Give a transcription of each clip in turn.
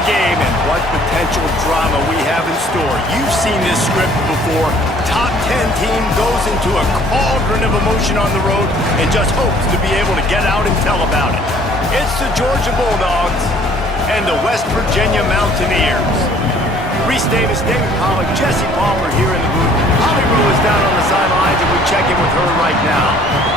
the game, and what potential drama we have in store. You've seen this script before. Top 10 team goes into a cauldron of emotion on the road and just hopes to be able to get out and tell about it. It's the Georgia Bulldogs and the West Virginia Mountaineers. Reese Davis, David Pollock, Jesse Palmer here in the booth. Holly Rowe is down on the sidelines, and we check in with her right now.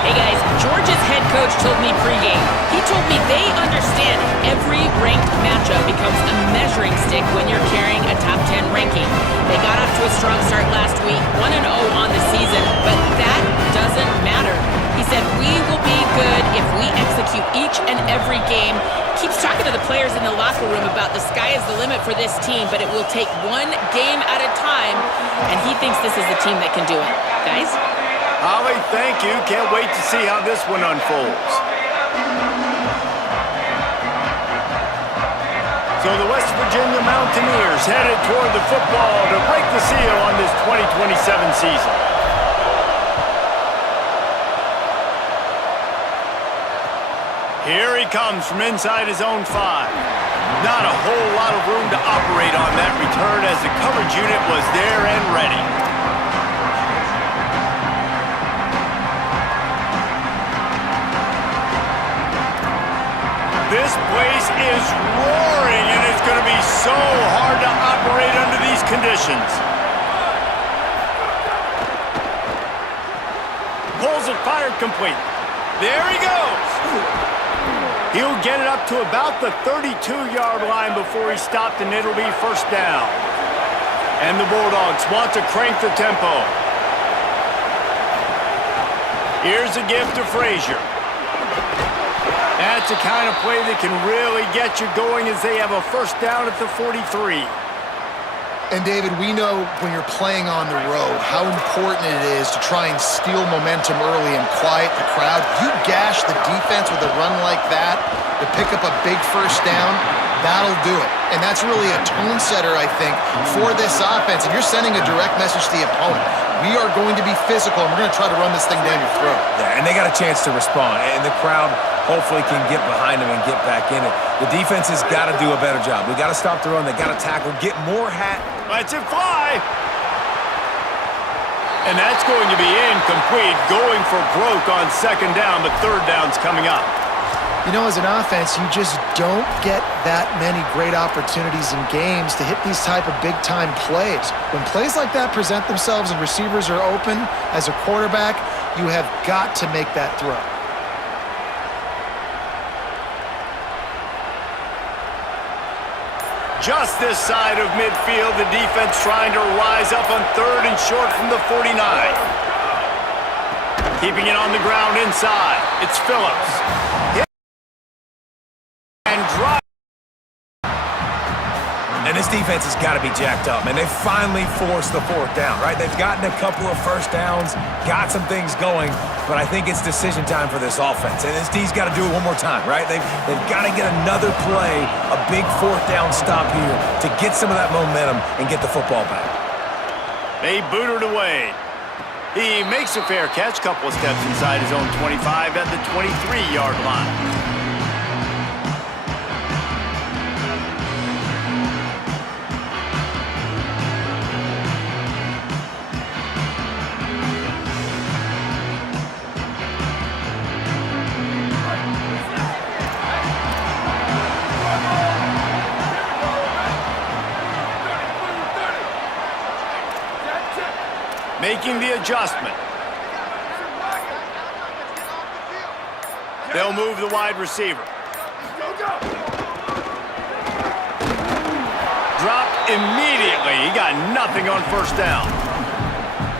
Hey guys, Georgia's head coach told me pregame. He told me they understand every ranked matchup becomes a measuring stick when you're carrying a top 10 ranking. They got off to a strong start last week, 1-0 on the season, but that doesn't matter. He said, we will be good if we execute each and every game. Keeps talking to the players in the locker room about the sky is the limit for this team, but it will take one game at a time, and he thinks this is the team that can do it. Guys? Holly, thank you. Can't wait to see how this one unfolds. So the West Virginia Mountaineers headed toward the football to break the seal on this 2027 season. Here he comes from inside his own 5. Not a whole lot of room to operate on that return as the coverage unit was there and ready. This place is roaring, and it's going to be so hard to operate under these conditions. Pulls it, fired complete. There he goes. He'll get it up to about the 32-yard line before he stopped, and it'll be first down. And the Bulldogs want to crank the tempo. Here's a gift to Frazier. That's the kind of play that can really get you going as they have a first down at the 43. And, David, we know when you're playing on the road how important it is to try and steal momentum early and quiet the crowd. You gash the defense with a run like that to pick up a big first down, that'll do it. And that's really a tone setter, I think, for this offense. And you're sending a direct message to the opponent. We are going to be physical, and we're going to try to run this thing down your throat. Yeah, and they got a chance to respond, and the crowd hopefully can get behind them and get back in it. The defense has got to do a better job. We got to stop the run. They got to tackle, get more Let's it fly. And that's going to be incomplete, going for broke on second down, but third down's coming up. You know, as an offense, you just don't get that many great opportunities in games to hit these type of big-time plays. When plays like that present themselves and receivers are open, as a quarterback, you have got to make that throw. Just this side of midfield, the defense trying to rise up on third and short from the 49. Keeping it on the ground inside. It's Phillips. And drive. And this defense has got to be jacked up, man. They finally forced the fourth down, right? They've gotten a couple of first downs, got some things going, but I think it's decision time for this offense. And this D's got to do it one more time, right? They've got to get another play, a big fourth down stop here to get some of that momentum and get the football back. They boot it away. He makes a fair catch, couple of steps inside his own 25 at the 23-yard line. Making the adjustment. They'll move the wide receiver. Drop immediately. He got nothing on first down.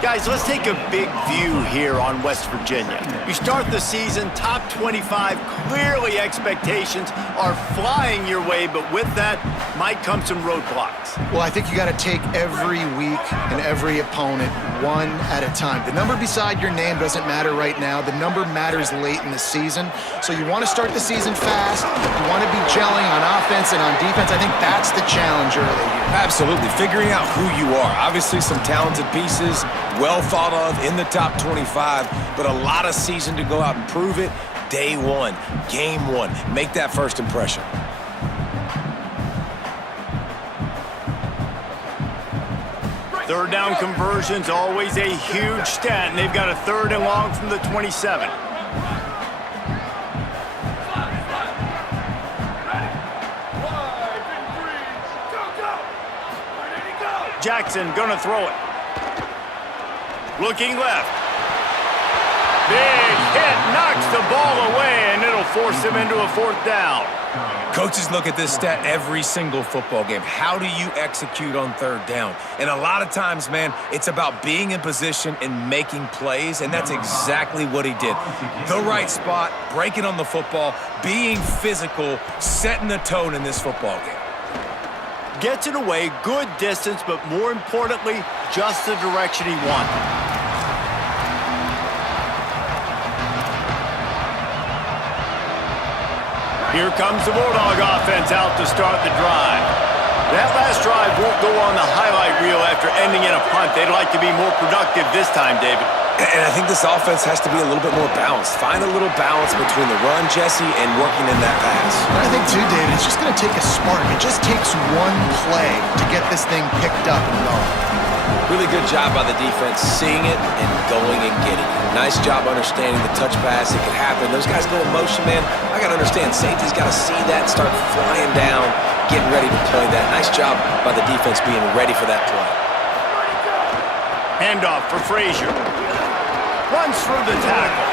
Guys, let's take a big view here on West Virginia. You start the season top 25. Clearly expectations are flying your way, but with that might come some roadblocks. Well, I think you got to take every week and every opponent one at a time. The number beside your name doesn't matter right now. The number matters late in the season. So you want to start the season fast. You want to be gelling on offense and on defense. I think that's the challenge early here. Absolutely. Figuring out who you are. Obviously some talented pieces, well thought of in the top 25, but a lot of season to go out and prove it. Day one, game one. Make that first impression. Third down conversion's always a huge stat, and they've got a 3rd and long from the 27. Jackson gonna throw it. Looking left. Big hit, knocks the ball away, and it'll force him into a 4th down. Coaches look at this stat every single football game. How do you execute on 3rd down? And a lot of times, man, it's about being in position and making plays, and that's exactly what he did. The right spot, breaking on the football, being physical, setting the tone in this football game. Gets it away, good distance, but more importantly, just the direction he wanted. Here comes the Bulldog offense out to start the drive. That last drive won't go on the highlight reel after ending in a punt. They'd like to be more productive this time, David. And I think this offense has to be a little bit more balanced. Find a little balance between the run, Jesse, and working in that pass. I think, too, David, it's just going to take a spark. It just takes one play to get this thing picked up and going. Really good job by the defense, seeing it and going and getting it. Nice job understanding the touch pass. It could happen. Those guys go in motion, man. I got to understand, safety's got to see that, start flying down, getting ready to play that. Nice job by the defense being ready for that play. Handoff for Frazier. Runs through the tackle.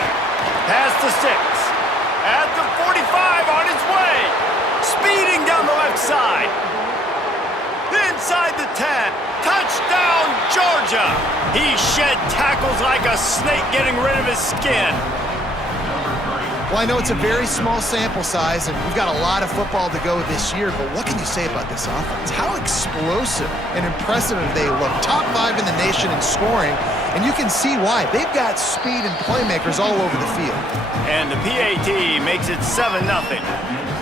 Past the 6. At the 45 on his way. Speeding down the left side. Inside the 10. Touchdown, Georgia. He shed tackles like a snake getting rid of his skin. Well, I know it's a very small sample size, and we've got a lot of football to go this year, but what can you say about this offense? How explosive and impressive they look. Top 5 in the nation in scoring, and you can see why. They've got speed and playmakers all over the field. And the PAT makes it 7-0.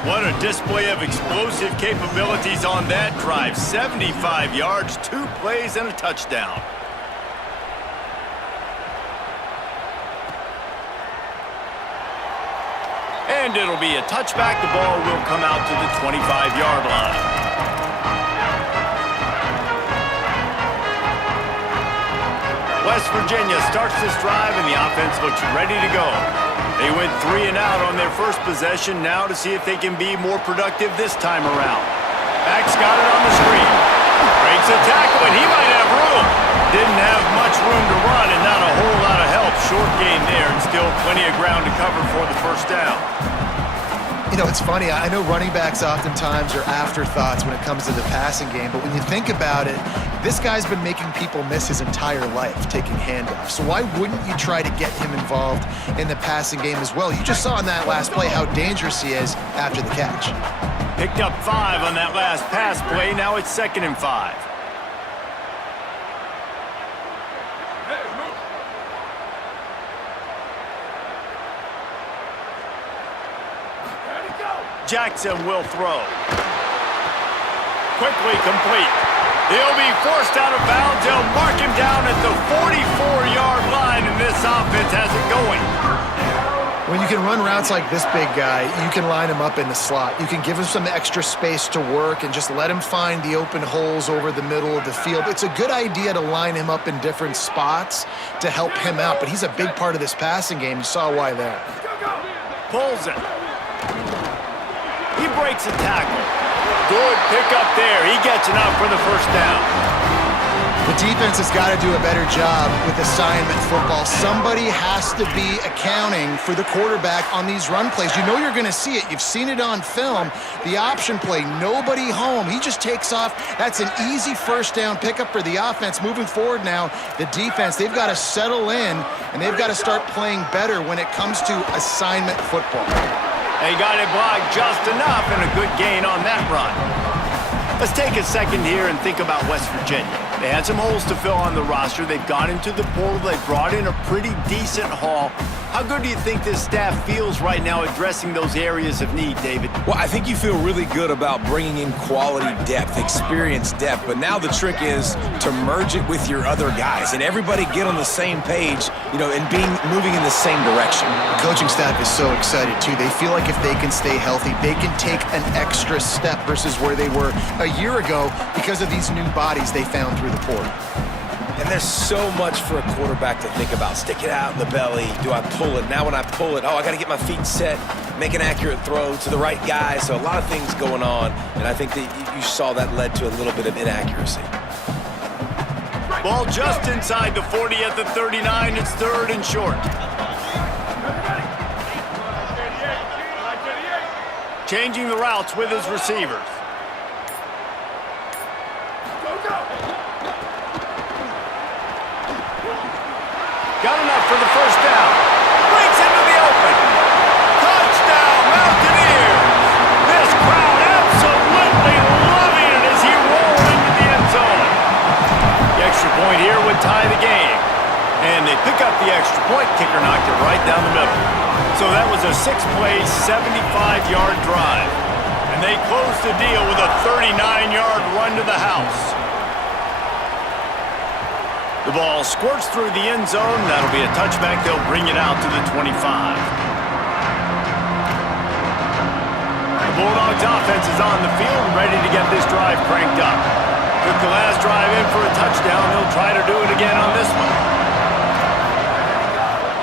What a display of explosive capabilities on that drive. 75 yards, 2 plays, and a touchdown. And it'll be a touchback. The ball will come out to the 25-yard line. West Virginia starts this drive, and the offense looks ready to go. They went 3 and out on their first possession, now to see if they can be more productive this time around. Back's got it on the screen. Breaks a tackle, and he might have room. Didn't have much room to run, and not a whole lot of help. Short gain there, and still plenty of ground to cover for the first down. You know, it's funny. I know running backs oftentimes are afterthoughts when it comes to the passing game, but when you think about it, this guy's been making people miss his entire life taking handoffs. So why wouldn't you try to get him involved in the passing game as well? You just saw in that last play how dangerous he is after the catch. Picked up 5 on that last pass play. Now it's 2nd and 5. Jackson will throw. Quickly complete. He'll be forced out of bounds. They'll mark him down at the 44-yard line, and this offense has it going. When you can run routes like this big guy, you can line him up in the slot. You can give him some extra space to work and just let him find the open holes over the middle of the field. It's a good idea to line him up in different spots to help him out, but he's a big part of this passing game. You saw why there. Pulls it. He breaks a tackle. Good pickup there. He gets enough for the first down. The defense has got to do a better job with assignment football. Somebody has to be accounting for the quarterback on these run plays. You know you're going to see it. You've seen it on film. The option play, nobody home. He just takes off. That's an easy first down pickup for the offense. Moving forward now, the defense, they've got to settle in, and they've got to start playing better when it comes to assignment football. They got it blocked just enough, and a good gain on that run. Let's take a second here and think about West Virginia. They had some holes to fill on the roster. They've gone into the portal. They brought in a pretty decent haul. How good do you think this staff feels right now addressing those areas of need, David? Well, I think you feel really good about bringing in quality depth, experience depth, but now the trick is to merge it with your other guys and everybody get on the same page, you know, and moving in the same direction. The coaching staff is so excited, too. They feel like if they can stay healthy, they can take an extra step versus where they were a year ago because of these new bodies they found through the portal. And there's so much for a quarterback to think about. Stick it out in the belly. Do I pull it? Now when I pull it, I got to get my feet set, make an accurate throw to the right guy. So a lot of things going on, and I think that you saw that led to a little bit of inaccuracy. Ball just inside the 40 at the 39. It's 3rd and short. Changing the routes with his receivers. Got enough for the first down. Breaks into the open. Touchdown, Mountaineers! This crowd absolutely loving it as he rolled into the end zone. The extra point here would tie the game. And they pick up the extra point. Kicker knocked it right down the middle. So that was a 6-play, 75-yard drive. And they closed the deal with a 39-yard run to the house. The ball squirts through the end zone. That'll be a touchback. They'll bring it out to the 25. The Bulldogs offense is on the field, ready to get this drive cranked up. Took the last drive in for a touchdown. They'll try to do it again on this one.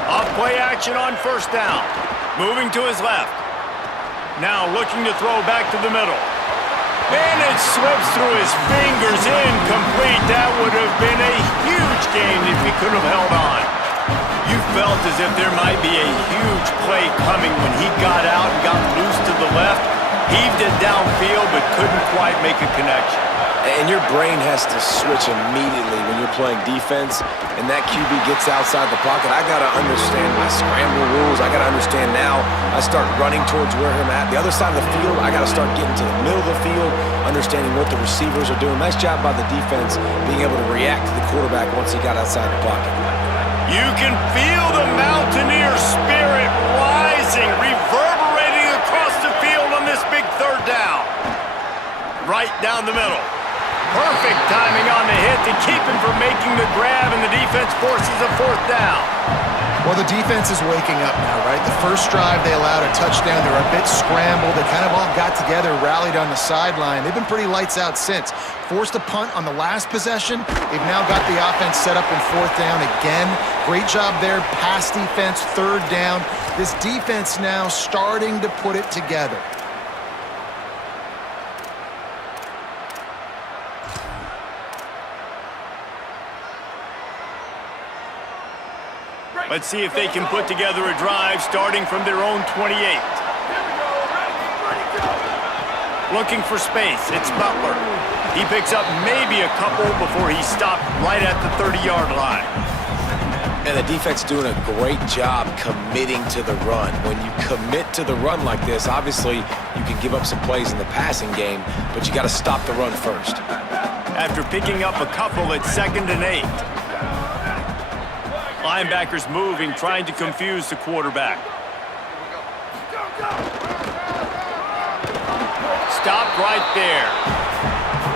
Off-play action on first down. Moving to his left. Now looking to throw back to the middle. And it slips through his fingers, incomplete. That would have been a huge gain if he could have held on. You felt as if there might be a huge play coming when he got out and got loose to the left. Heaved it downfield, but couldn't quite make a connection. And your brain has to switch immediately when you're playing defense, and that QB gets outside the pocket. I got to understand my scramble rules. I got to understand now I start running towards where I'm at. The other side of the field, I got to start getting to the middle of the field, understanding what the receivers are doing. Nice job by the defense being able to react to the quarterback once he got outside the pocket. You can feel the Mountaineer spirit rising, reverberating across the field on this big 3rd down. Right down the middle. Perfect timing on the hit to keep him from making the grab, and the defense forces a 4th down. Well, the defense is waking up now, right? The first drive, they allowed a touchdown. They were a bit scrambled. They kind of all got together, rallied on the sideline. They've been pretty lights out since. Forced a punt on the last possession. They've now got the offense set up in 4th down again. Great job there. Pass defense, 3rd down. This defense now starting to put it together. Let's see if they can put together a drive starting from their own 28. Looking for space, it's Butler. He picks up maybe a couple before he stopped right at the 30-yard line. And the defense doing a great job committing to the run. When you commit to the run like this, obviously you can give up some plays in the passing game, but you got to stop the run first. After picking up a couple, it's 2nd and 8. Linebackers moving, trying to confuse the quarterback. Stopped right there.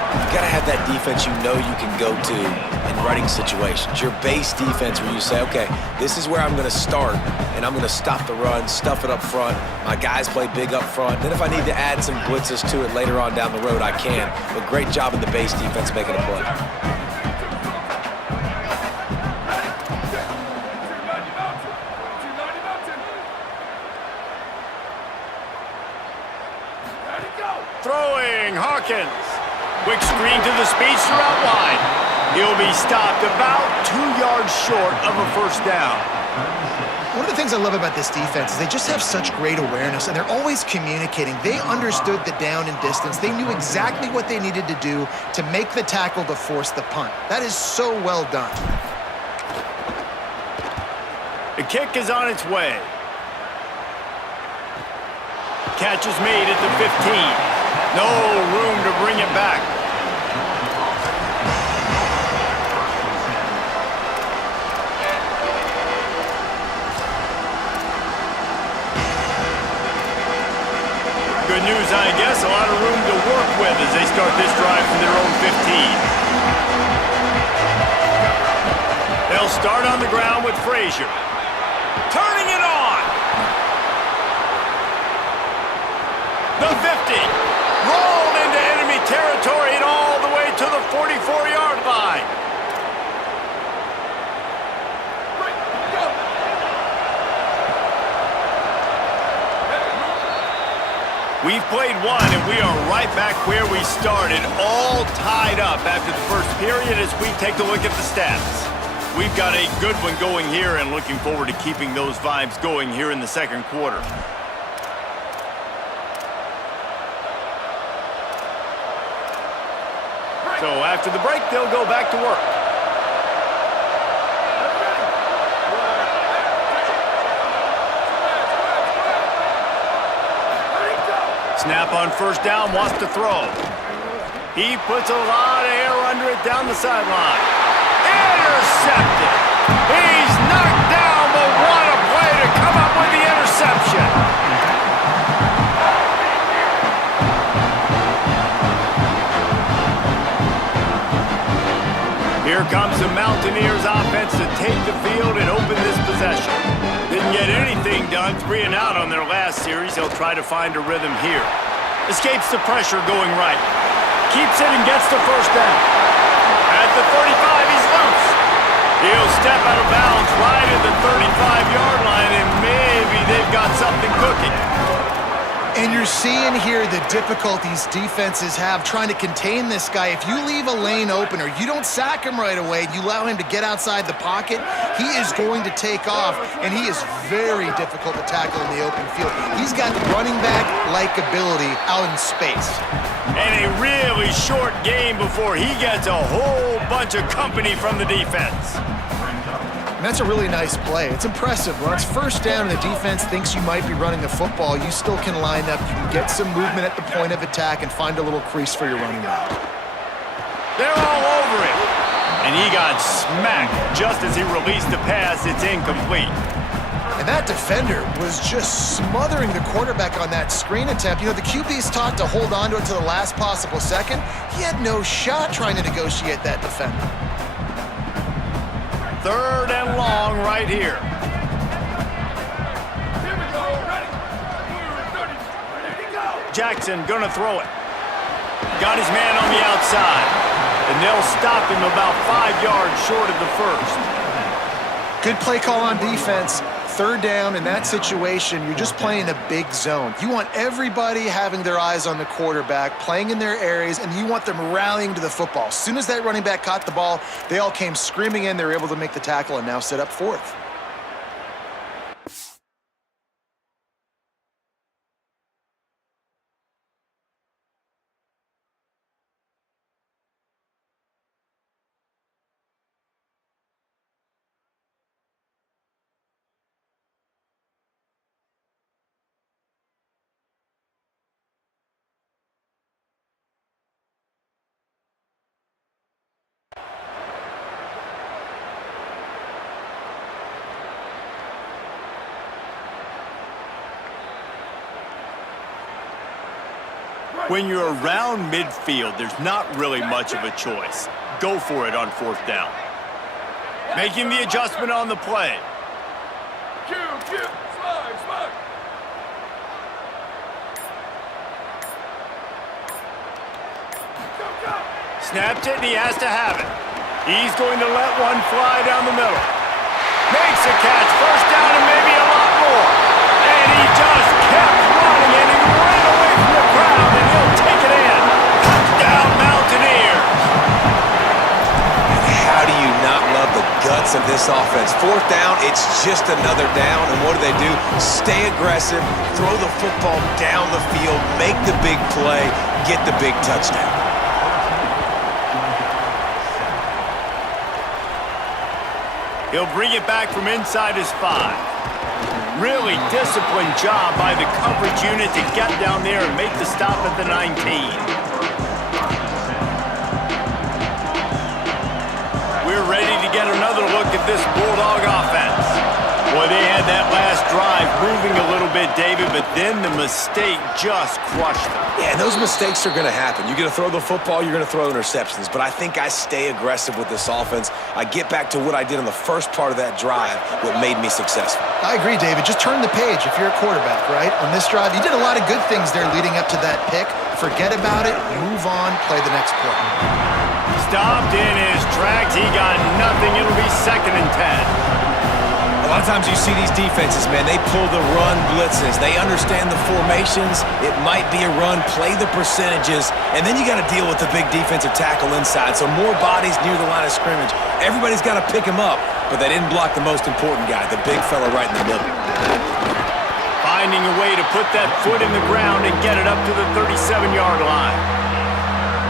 You got to have that defense you know you can go to in running situations. Your base defense where you say, okay, this is where I'm going to start, and I'm going to stop the run, stuff it up front. My guys play big up front. Then if I need to add some blitzes to it later on down the road, I can. But great job in the base defense making a play. Throwing, Hawkins. Quick screen to the speedster out wide. He'll be stopped about 2 yards short of a 1st down. One of the things I love about this defense is they just have such great awareness, and they're always communicating. They understood the down and distance. They knew exactly what they needed to do to make the tackle to force the punt. That is so well done. The kick is on its way. Catch is made at the 15. No room to bring it back. Good news, I guess. A lot of room to work with as they start this drive from their own 15. They'll start on the ground with Frazier. Turning it on. The 50. Rolled into enemy territory and all the way to the 44-yard line. We've played one, and we are right back where we started, all tied up after the first period as we take a look at the stats. We've got a good one going here and looking forward to keeping those vibes going here in the second quarter. So after the break, they'll go back to work. Snap on first down, wants to throw. He puts a lot of air under it down the sideline. Intercepted. He's knocked down, but what a play to come up with the interception. Here comes the Mountaineers offense to take the field and open this possession. Didn't get anything done, 3 and out on their last series. He'll try to find a rhythm here. Escapes the pressure going right. Keeps it and gets the first down. At the 35, he's loose. He'll step out of bounds right at the 35-yard line, and maybe they've got something cooking. And you're seeing here the difficulties defenses have trying to contain this guy. If you leave a lane open or you don't sack him right away, you allow him to get outside the pocket, he is going to take off, and he is very difficult to tackle in the open field. He's got running back-like ability out in space. And a really short game before he gets a whole bunch of company from the defense. And that's a really nice play. It's impressive. When it's first down and the defense thinks you might be running the football, you still can line up. You can get some movement at the point of attack and find a little crease for your running back. They're all over it. And he got smacked just as he released the pass. It's incomplete. And that defender was just smothering the quarterback on that screen attempt. You know, the QB's taught to hold on to it to the last possible second. He had no shot trying to negotiate that defender. 3rd and long right here. Jackson gonna throw it. Got his man on the outside. And they'll stop him about 5 yards short of the first. Good play call on defense. 3rd down in that situation, you're just playing a big zone. You want everybody having their eyes on the quarterback, playing in their areas, and you want them rallying to the football. As soon as that running back caught the ball, they all came screaming in. They were able to make the tackle and now set up 4th. When you're around midfield, there's not really much of a choice. Go for it on 4th down. Making the adjustment on the play. Snapped it, and he has to have it. He's going to let one fly down the middle. Makes a catch, first down and maybe a lot more. And he just kept running, and he ran away from the crowd, and he'll take it in. Touchdown, Mountaineers. And how do you not love the guts of this offense? 4th down, it's just another down, and what do? Stay aggressive, throw the football down the field, make the big play, get the big touchdown. He'll bring it back from inside his 5. Really disciplined job by the coverage unit to get down there and make the stop at the 19. We're ready to get another look at this Bulldog offense. Boy, they had that last drive moving a little bit, David, but then the mistake just crushed them. Yeah, those mistakes are going to happen. You're going to throw the football, you're going to throw interceptions. But I think I stay aggressive with this offense. I get back to what I did on the first part of that drive, what made me successful. I agree, David. Just turn the page if you're a quarterback, right? On this drive, you did a lot of good things there leading up to that pick. Forget about it, move on, play the next play. Stopped in his tracks. He got nothing. It'll be 2nd and 10. Well, I'll times you see these defenses, man, they pull the run blitzes. They understand the formations. It might be a run, play the percentages, and then you got to deal with the big defensive tackle inside. So more bodies near the line of scrimmage. Everybody's got to pick him up, but they didn't block the most important guy, the big fella right in the middle. Finding a way to put that foot in the ground and get it up to the 37-yard line.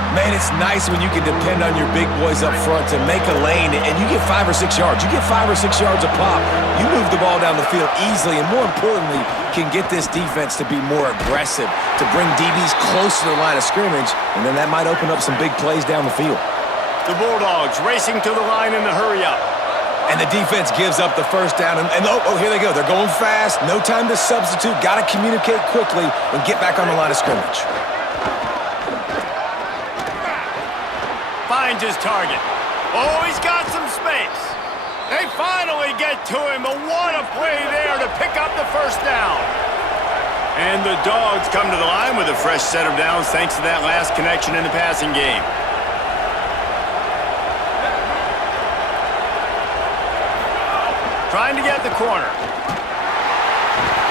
Man, it's nice when you can depend on your big boys up front to make a lane, and you get 5 or 6 yards. You get 5 or 6 yards a pop. You move the ball down the field easily, and more importantly, can get this defense to be more aggressive, to bring DBs close to the line of scrimmage, and then that might open up some big plays down the field. The Bulldogs racing to the line in the hurry-up. And the defense gives up the first down, and here they go. They're going fast. No time to substitute. Got to communicate quickly and get back on the line of scrimmage. Finds his target. Oh, he's got some space. They finally get to him, but what a play there to pick up the first down. And the Dogs come to the line with a fresh set of downs thanks to that last connection in the passing game. Trying to get the corner.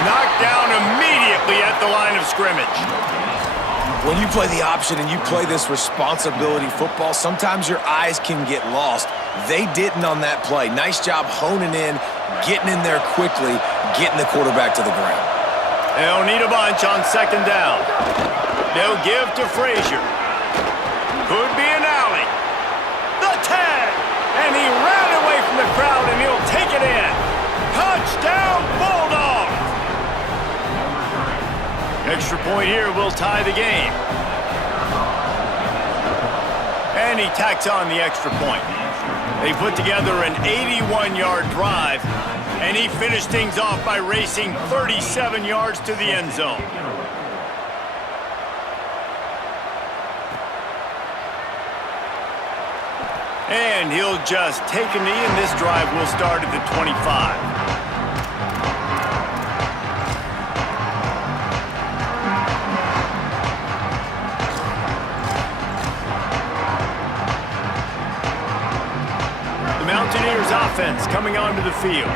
Knocked down immediately at the line of scrimmage. When you play the option and you play this responsibility football, sometimes your eyes can get lost. They didn't on that play. Nice job honing in, getting in there quickly, getting the quarterback to the ground. They'll need a bunch on second down. They'll give to Frazier. Could be an alley. The tag! And he ran away from the crowd, and he'll take it in. Touchdown, Bulldogs! Extra point here will tie the game. And he tacks on the extra point. They put together an 81-yard drive, and he finished things off by racing 37 yards to the end zone. And he'll just take a knee, and this drive will start at the 25. Mountaineers offense coming onto the field.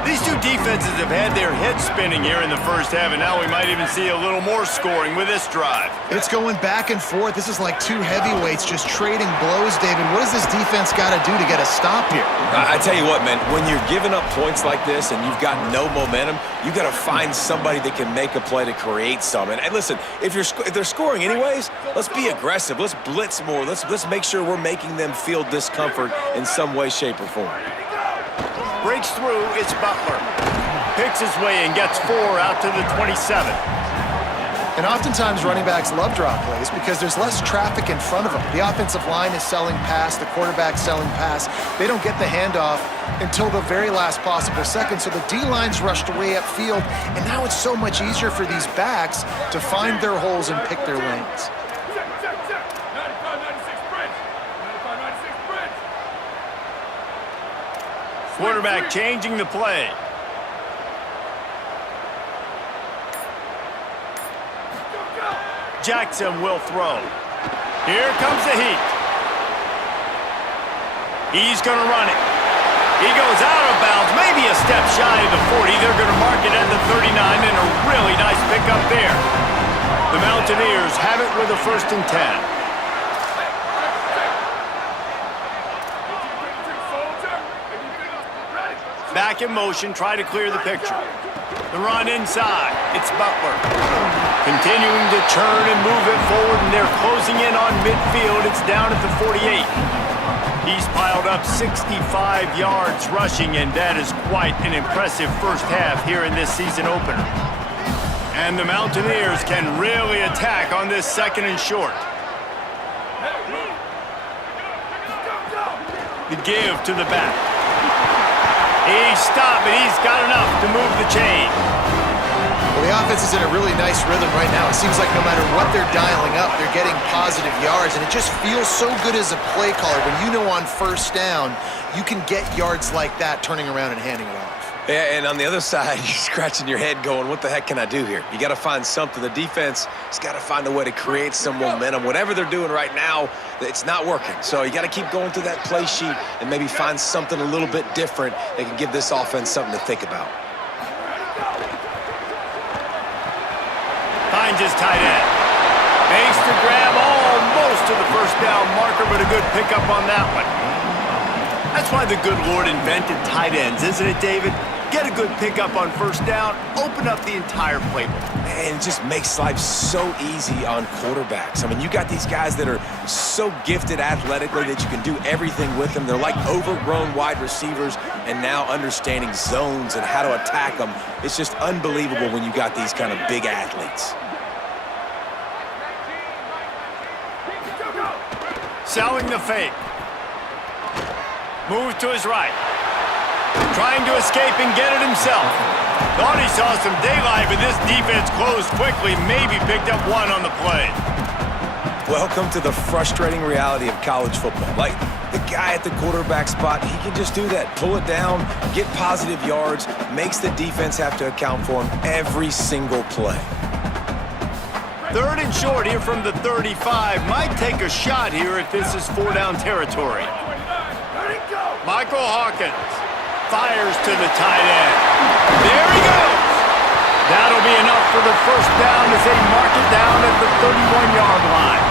These two defenses have had their heads spinning here in the first half, and now we might even see a little more scoring with this drive. It's going back and forth. This is like two heavyweights just trading blows, David. What does this defense got to do to get a stop here? I tell you what, man, when you're giving up points like this and you've got no momentum, you got to find somebody that can make a play to create some. And listen, if they're scoring anyways, let's be aggressive. Let's blitz more. Let's make sure we're making them feel discomfort in some way, shape, or form. Breaks through, it's Butler. Picks his way and gets 4 out to the 27. And oftentimes running backs love draw plays because there's less traffic in front of them. The offensive line is selling pass, the quarterback's selling pass. They don't get the handoff until the very last possible second. So the D-line's rushed away upfield, and now it's so much easier for these backs to find their holes and pick their lanes. Quarterback changing the play. Jackson will throw. Here comes the heat. He's going to run it. He goes out of bounds, maybe a step shy of the 40. They're going to mark it at the 39, and a really nice pickup there. The Mountaineers have it with a 1st and 10. Back in motion, try to clear the picture. The run inside, it's Butler. Continuing to churn and move it forward, and they're closing in on midfield. It's down at the 48. He's piled up 65 yards rushing, and that is quite an impressive first half here in this season opener. And the Mountaineers can really attack on this 2nd and short. The give to the back. He's stopped, but he's got enough to move the chain. Well, the offense is in a really nice rhythm right now. It seems like no matter what they're dialing up, they're getting positive yards, and it just feels so good as a play caller when you know on 1st down you can get yards like that turning around and handing it off. Yeah, and on the other side, you're scratching your head going, what the heck can I do here? You got to find something. The defense has got to find a way to create some momentum. Whatever they're doing right now, it's not working. So you got to keep going through that play sheet and maybe find something a little bit different that can give this offense something to think about. Finds his tight end. Makes the grab almost to the first down marker, but a good pickup on that one. That's why the good Lord invented tight ends, isn't it, David? Get a good pickup on first down, open up the entire playbook. And it just makes life so easy on quarterbacks. I mean, you got these guys that are so gifted athletically that you can do everything with them. They're like overgrown wide receivers, and now understanding zones and how to attack them. It's just unbelievable when you got these kind of big athletes. Selling the fake. Move to his right. Trying to escape and get it himself. Thought he saw some daylight, but this defense closed quickly. Maybe picked up one on the play. Welcome to the frustrating reality of college football. Like, the guy at the quarterback spot, he can just do that. Pull it down, get positive yards, makes the defense have to account for him every single play. 3rd and short here from the 35. Might take a shot here if this is 4-down territory. Michael Hawkins fires to the tight end. There he goes. That'll be enough for the first down as they mark it down at the 31-yard line.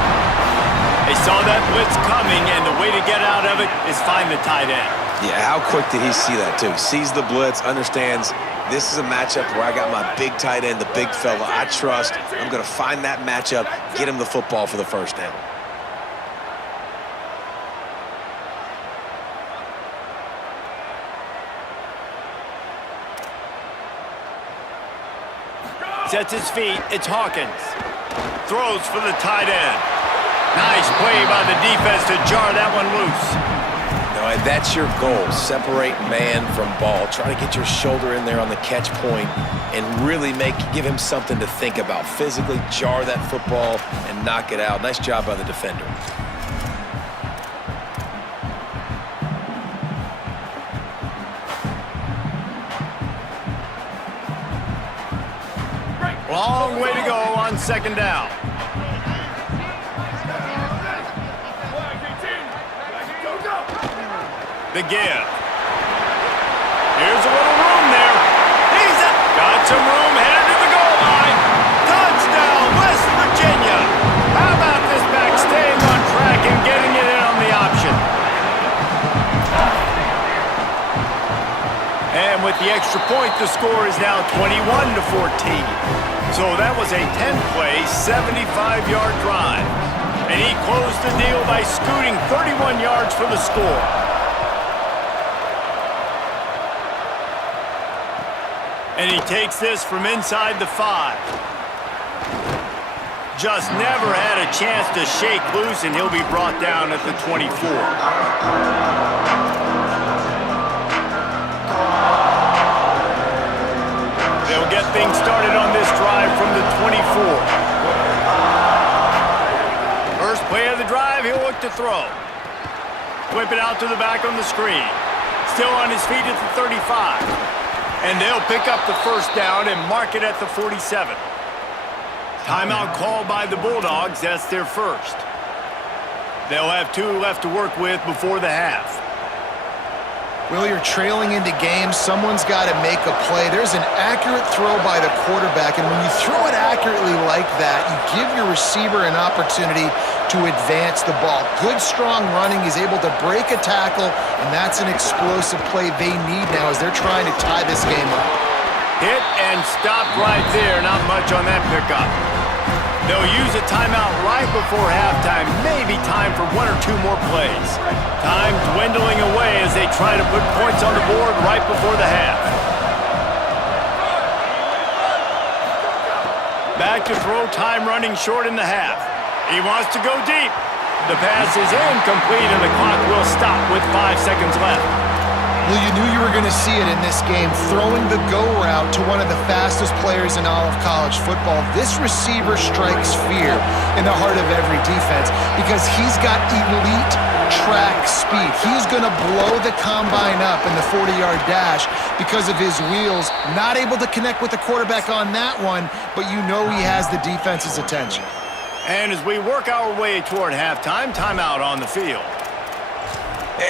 They saw that blitz coming, and the way to get out of it is find the tight end. Yeah, how quick did he see that, too? Sees the blitz, understands this is a matchup where I got my big tight end, the big fella I trust. I'm going to find that matchup, get him the football for the first down. Sets his feet. It's Hawkins. Throws for the tight end. Nice play by the defense to jar that one loose. No, and that's your goal. Separate man from ball. Try to get your shoulder in there on the catch point and really give him something to think about. Physically jar that football and knock it out. Nice job by the defender. Long way to go on 2nd down. The give. Here's a little room there. He's got some room headed to the goal line. Touchdown, West Virginia. How about this back staying on track and getting it in on the option? And with the extra point, the score is now 21-14. So that was a 10-play, 75-yard drive. And he closed the deal by scooting 31 yards for the score. And he takes this from inside the 5. Just never had a chance to shake loose, and he'll be brought down at the 24. They'll get things started on this drive from the 24. First play of the drive, he'll look to throw. Whip it out to the back on the screen. Still on his feet at the 35. And they'll pick up the first down and mark it at the 47. Timeout called by the Bulldogs. That's their first. They'll have 2 left to work with before the half. Will, you're trailing into games. Someone's got to make a play. There's an accurate throw by the quarterback, and when you throw it accurately like that, you give your receiver an opportunity to advance the ball. Good, strong running. He's able to break a tackle, and that's an explosive play they need now as they're trying to tie this game up. Hit and stopped right there. Not much on that pickup. They'll use a timeout right before halftime. Maybe time for 1 or 2 more plays. Time dwindling away as they try to put points on the board right before the half. Back to throw, time running short in the half. He wants to go deep. The pass is incomplete and the clock will stop with 5 seconds left. Well, you knew you were going to see it in this game, throwing the go route to one of the fastest players in all of college football. This receiver strikes fear in the heart of every defense because he's got elite track speed. He's going to blow the combine up in the 40-yard dash because of his wheels. Not able to connect with the quarterback on that one, but you know he has the defense's attention. And as we work our way toward halftime, timeout on the field.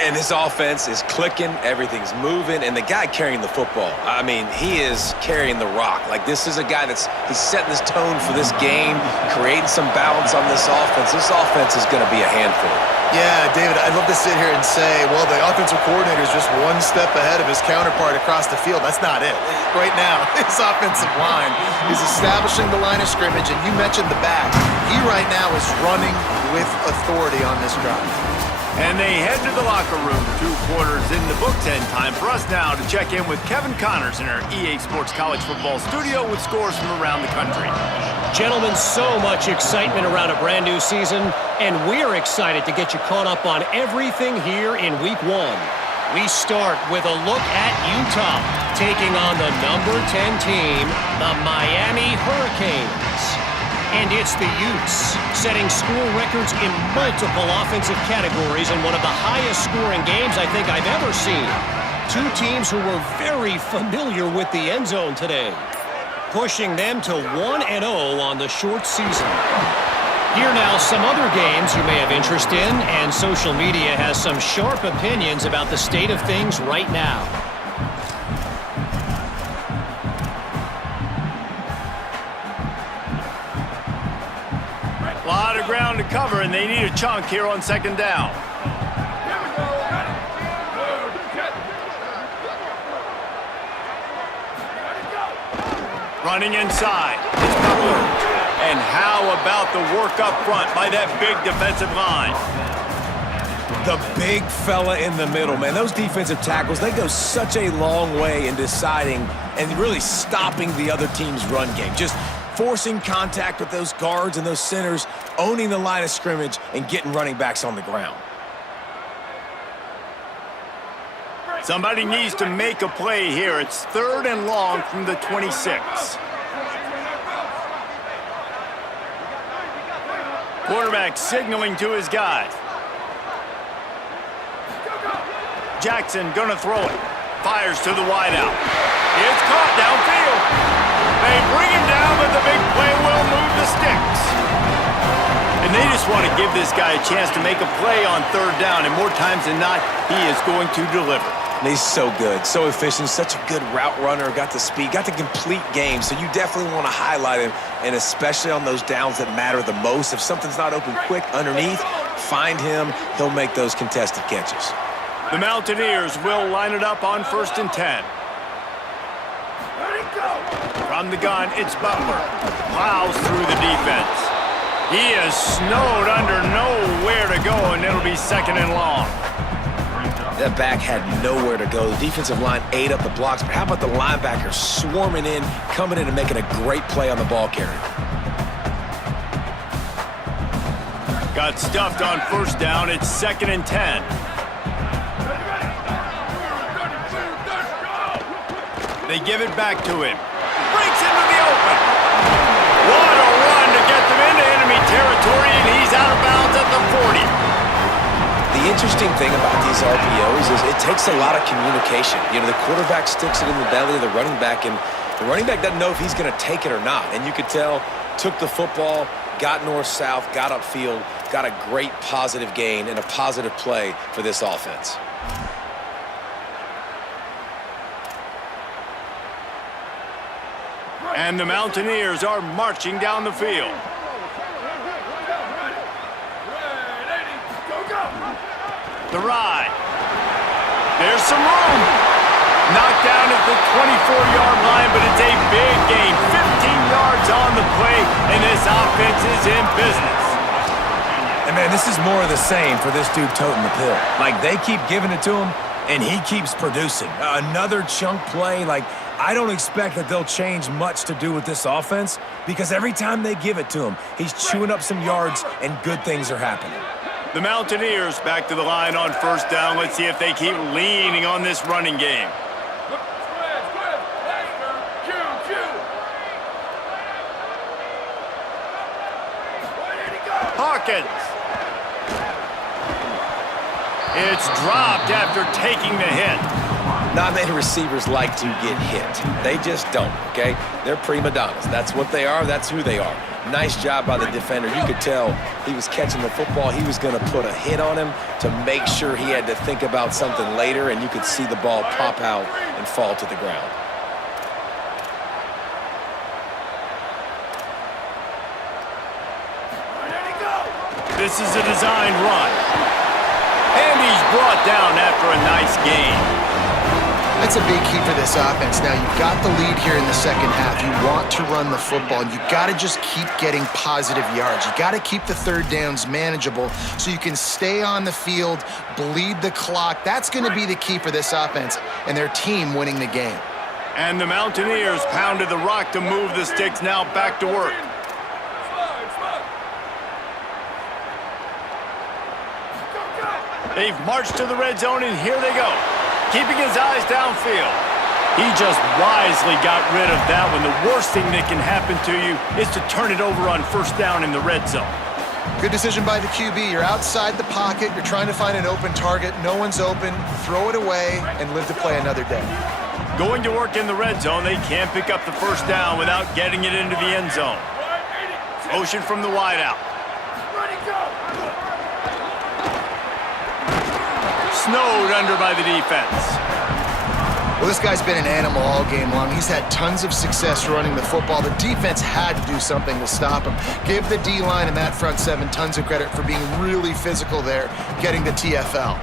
And this offense is clicking, everything's moving, and the guy carrying the football, I mean, he is carrying the rock. Like, this is a guy he's setting this tone for this game, creating some balance on this offense. This offense is going to be a handful. Yeah, David, I'd love to sit here and say, well, the offensive coordinator is just one step ahead of his counterpart across the field. That's not it. Right now, his offensive line is establishing the line of scrimmage, and you mentioned the back. He right now is running with authority on this drive. And they head to the locker room. 2 quarters in the books, and time for us now to check in with Kevin Connors in our EA Sports College Football studio with scores from around the country. Gentlemen, so much excitement around a brand new season, and we're excited to get you caught up on everything here in Week 1. We start with a look at Utah, taking on the number 10 team, the Miami Hurricanes. And it's the Utes, setting school records in multiple offensive categories in one of the highest scoring games I think I've ever seen. 2 teams who were very familiar with the end zone today, pushing them to 1-0 on the short season. Here now, some other games you may have interest in, and social media has some sharp opinions about the state of things right now. A lot of ground to cover, and they need a chunk here on 2nd down. Running inside. It's Butler. And how about the work up front by that big defensive line? The big fella in the middle, man. Those defensive tackles, they go such a long way in deciding and really stopping the other team's run game. Just forcing contact with those guards and those centers, owning the line of scrimmage, and getting running backs on the ground. Somebody needs to make a play here. It's 3rd and long from the 26. Quarterback signaling to his guys. Jackson gonna throw it. Fires to the wideout. It's caught downfield. They bring him down, but the big play will move the sticks. And they just want to give this guy a chance to make a play on 3rd down, and more times than not, he is going to deliver. And he's so good, so efficient, such a good route runner, got the speed, got the complete game, so you definitely want to highlight him, and especially on those downs that matter the most. If something's not open quick underneath, find him, he'll make those contested catches. The Mountaineers will line it up on 1st and 10. From the gun, it's Butler. Plows through the defense. He is snowed under, nowhere to go, and it'll be 2nd and long. That back had nowhere to go. The defensive line ate up the blocks, but how about the linebackers swarming in, coming in and making a great play on the ball carrier? Got stuffed on 1st down. It's 2nd and 10. They give it back to him. Breaks into the open. What a run to get them into enemy territory, and he's out of bounds at the 40. The interesting thing about these RPOs is it takes a lot of communication. You know, the quarterback sticks it in the belly of the running back, and the running back doesn't know if he's going to take it or not. And you could tell, took the football, got north-south, got upfield, got a great positive gain and a positive play for this offense. And the Mountaineers are marching down the field. The ride. There's some room. Knocked down at the 24-yard line, but it's a big gain. 15 yards on the play, and this offense is in business. And, man, this is more of the same for this dude toting the pill. Like, they keep giving it to him, and he keeps producing. Another chunk play. Like, I don't expect that they'll change much to do with this offense because every time they give it to him, he's chewing up some yards, and good things are happening. The Mountaineers back to the line on 1st down. Let's see if they keep leaning on this running game. Hawkins. It's dropped after taking the hit. Not many receivers like to get hit. They just don't, okay? They're prima donnas. That's what they are. That's who they are. Nice job by the defender. You could tell he was catching the football. He was going to put a hit on him to make sure he had to think about something later, and you could see the ball pop out and fall to the ground. This is a designed run. And he's brought down after a nice gain. That's a big key for this offense. Now, you've got the lead here in the second half. You want to run the football, and you've got to just keep getting positive yards. You've got to keep the third downs manageable so you can stay on the field, bleed the clock. That's going to be the key for this offense and their team winning the game. And the Mountaineers pounded the rock to move the sticks, now back to work. They've marched to the red zone, and here they go. Keeping his eyes downfield. He just wisely got rid of that when the worst thing that can happen to you is to turn it over on first down in the red zone. Good decision by the QB. You're outside the pocket. You're trying to find an open target. No one's open. Throw it away and live to play another day. Going to work in the red zone, they can't pick up the first down without getting it into the end zone. Motion from the wideout. Snowed under by the defense. Well, this guy's been an animal all game long. He's had tons of success running the football. The defense had to do something to stop him. Give the D-line and that front seven tons of credit for being really physical there, getting the TFL.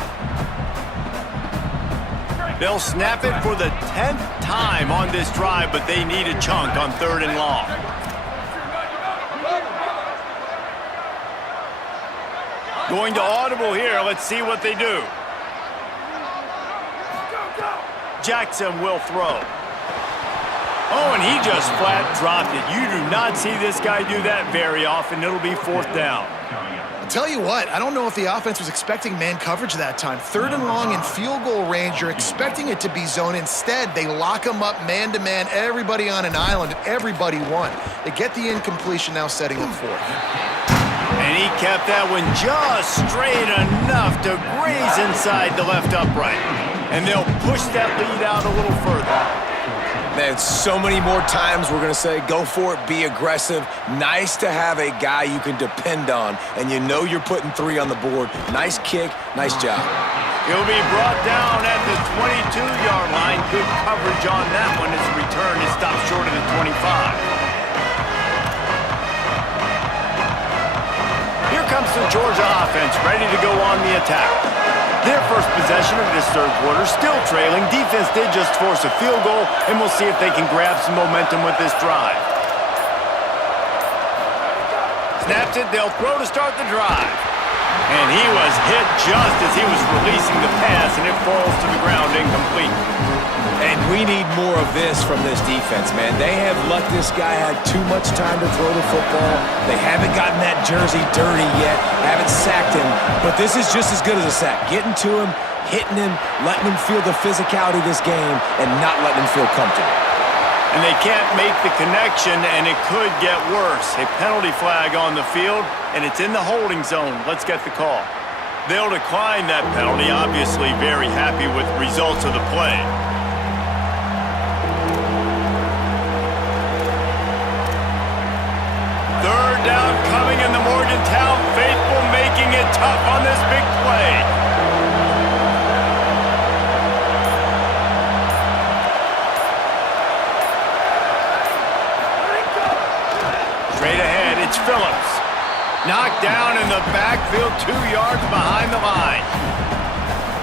They'll snap it for the 10th time on this drive, but they need a chunk on 3rd and long. Going to audible here. Let's see what they do. Jackson will throw. Oh, and he just flat dropped it. You do not see this guy do that very often. It'll be 4th down. I'll tell you what, I don't know if the offense was expecting man coverage that time. 3rd and long in field goal range, you're expecting it to be zone. Instead, they lock him up man-to-man, everybody on an island, and everybody won. They get the incompletion, now setting up 4th. And he kept that one just straight enough to graze inside the left upright. And they'll push that lead out a little further. Man, so many more times we're going to say, go for it, be aggressive. Nice to have a guy you can depend on, and you know you're putting 3 on the board. Nice kick, nice job. He'll be brought down at the 22-yard line. Good coverage on that one as the return is stopped short of the 25. Here comes the Georgia offense, ready to go on the attack. Their first possession of this 3rd quarter, still trailing. Defense did just force a field goal, and we'll see if they can grab some momentum with this drive. Snaps it, they'll throw to start the drive. And he was hit just as he was releasing the pass, and it falls to the ground incomplete. And we need more of this from this defense, man. They have let this guy have too much time to throw the football. They haven't gotten that jersey dirty yet, haven't sacked him, but this is just as good as a sack. Getting to him, hitting him, letting him feel the physicality of this game, and not letting him feel comfortable. And they can't make the connection, and it could get worse. A penalty flag on the field, and it's in the holding zone. Let's get the call. They'll decline that penalty, obviously very happy with the results of the play. Third down coming in the Morgantown faithful, making it tough on this big play. Straight ahead, it's Phillips. Knocked down in the backfield, 2 yards behind the line.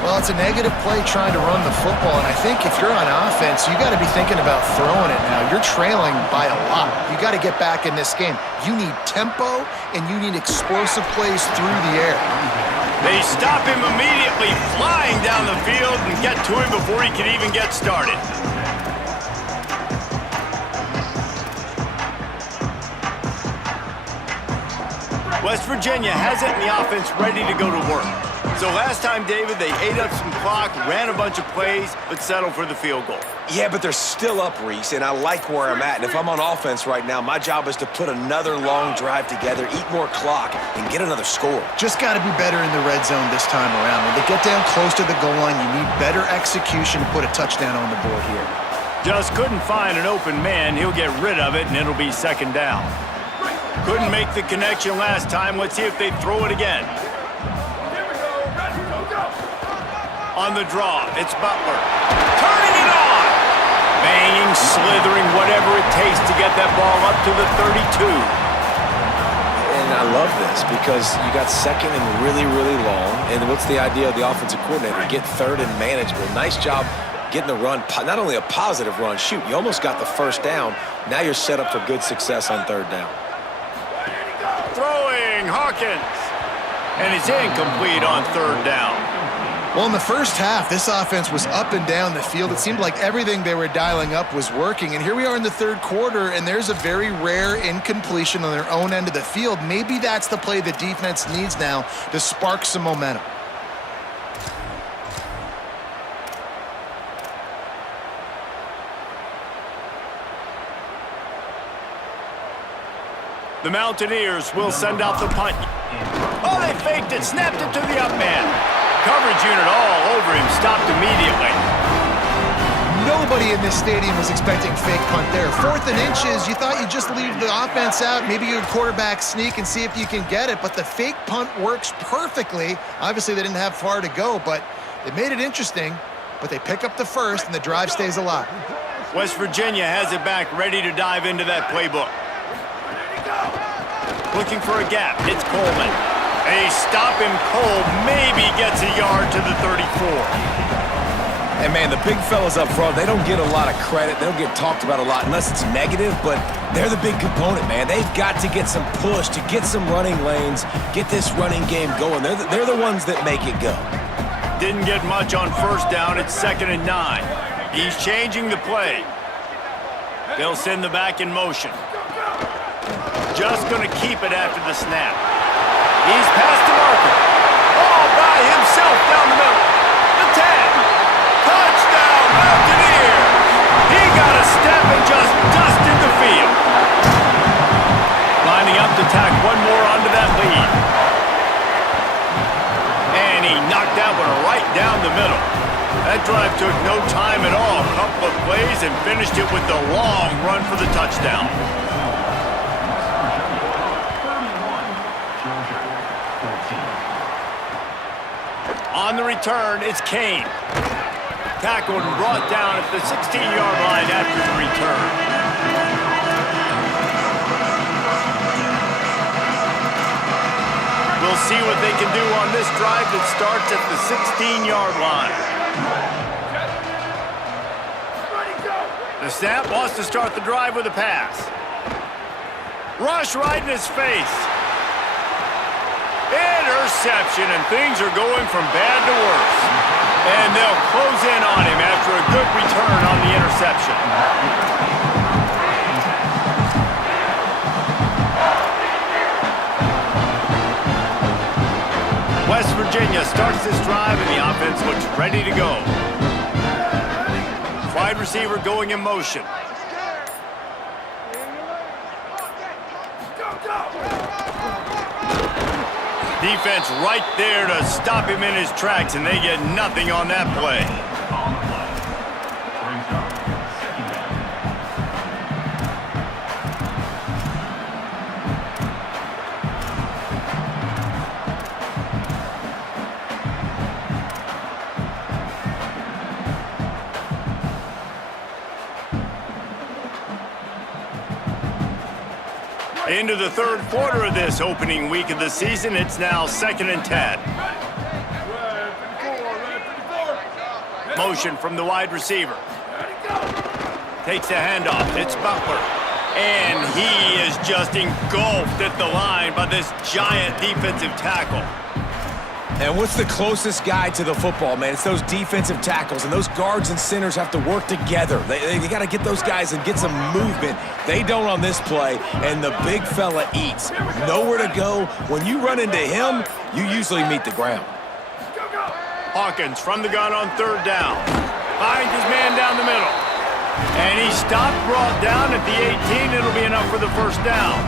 Well, it's a negative play trying to run the football, and I think if you're on offense, you got to be thinking about throwing it now. You're trailing by a lot. You got to get back in this game. You need tempo, and you need explosive plays through the air. They stop him immediately, flying down the field, and get to him before he can even get started. West Virginia has it, and the offense ready to go to work. So last time, David, they ate up some clock, ran a bunch of plays, but settled for the field goal. Yeah, but they're still up, Reese, and I like where I'm at. And if I'm on offense right now, my job is to put another long drive together, eat more clock, and get another score. Just got to be better in the red zone this time around. When they get down close to the goal line, you need better execution to put a touchdown on the board here. Just couldn't find an open man. He'll get rid of it, and it'll be second down. Couldn't make the connection last time. Let's see if they throw it again. On the draw, it's Butler. Turning it on! Banging, slithering, whatever it takes to get that ball up to the 32. And I love this because you got second and really, really long. And what's the idea of the offensive coordinator? Get third and manageable. Nice job getting the run, not only a positive run, shoot, you almost got the first down. Now you're set up for good success on third down. Throwing, Hawkins. And it's incomplete on third down. Well, in the first half, this offense was up and down the field. It seemed like everything they were dialing up was working. And here we are in the third quarter, and there's a very rare incompletion on their own end of the field. Maybe that's the play the defense needs now to spark some momentum. The Mountaineers will send out the punt. Oh, they faked it, snapped it to the up man. Coverage unit all over him, stopped immediately. Nobody in this stadium was expecting fake punt there. 4th and inches, you thought you'd just leave the offense out, maybe you'd quarterback sneak and see if you can get it, but the fake punt works perfectly. Obviously, they didn't have far to go, but they made it interesting, but they pick up the first, and the drive stays alive. West Virginia has it back, ready to dive into that playbook. Looking for a gap, it's Coleman. They stop him cold, maybe gets a yard to the 34. And, man, the big fellas up front, they don't get a lot of credit. They don't get talked about a lot unless it's negative, but they're the big component, man. They've got to get some push, to get some running lanes, get this running game going. They're the ones that make it go. Didn't get much on first down. It's 2nd and 9. He's changing the play. They'll send the back in motion. Just going to keep it after the snap. He's past the marker. All by himself down the middle. The 10. Touchdown, Mountaineers! He got a step and just dusted the field. Lining up to tack one more onto that lead. And he knocked that one right down the middle. That drive took no time at all. A couple of plays and finished it with the long run for the touchdown. On the return, it's Kane. Tackled and brought down at the 16-yard line after the return. We'll see what they can do on this drive that starts at the 16-yard line. The snap wants to start the drive with a pass. Rush right in his face. Interception, and things are going from bad to worse. And they'll close in on him after a good return on the interception. West Virginia starts this drive, and the offense looks ready to go. Wide receiver going in motion. Defense right there to stop him in his tracks, and they get nothing on that play. Into the third quarter of this opening week of the season, it's now 2nd and 10. Motion from the wide receiver. Takes the handoff, it's Butler. And he is just engulfed at the line by this giant defensive tackle. And what's the closest guy to the football, man? It's those defensive tackles, and those guards and centers have to work together. They got to get those guys and get some movement. They don't on this play, and the big fella eats. Nowhere to go. When you run into him, you usually meet the ground. Hawkins from the gun on third down. Finds his man down the middle. And he stopped, brought down at the 18. It'll be enough for the first down.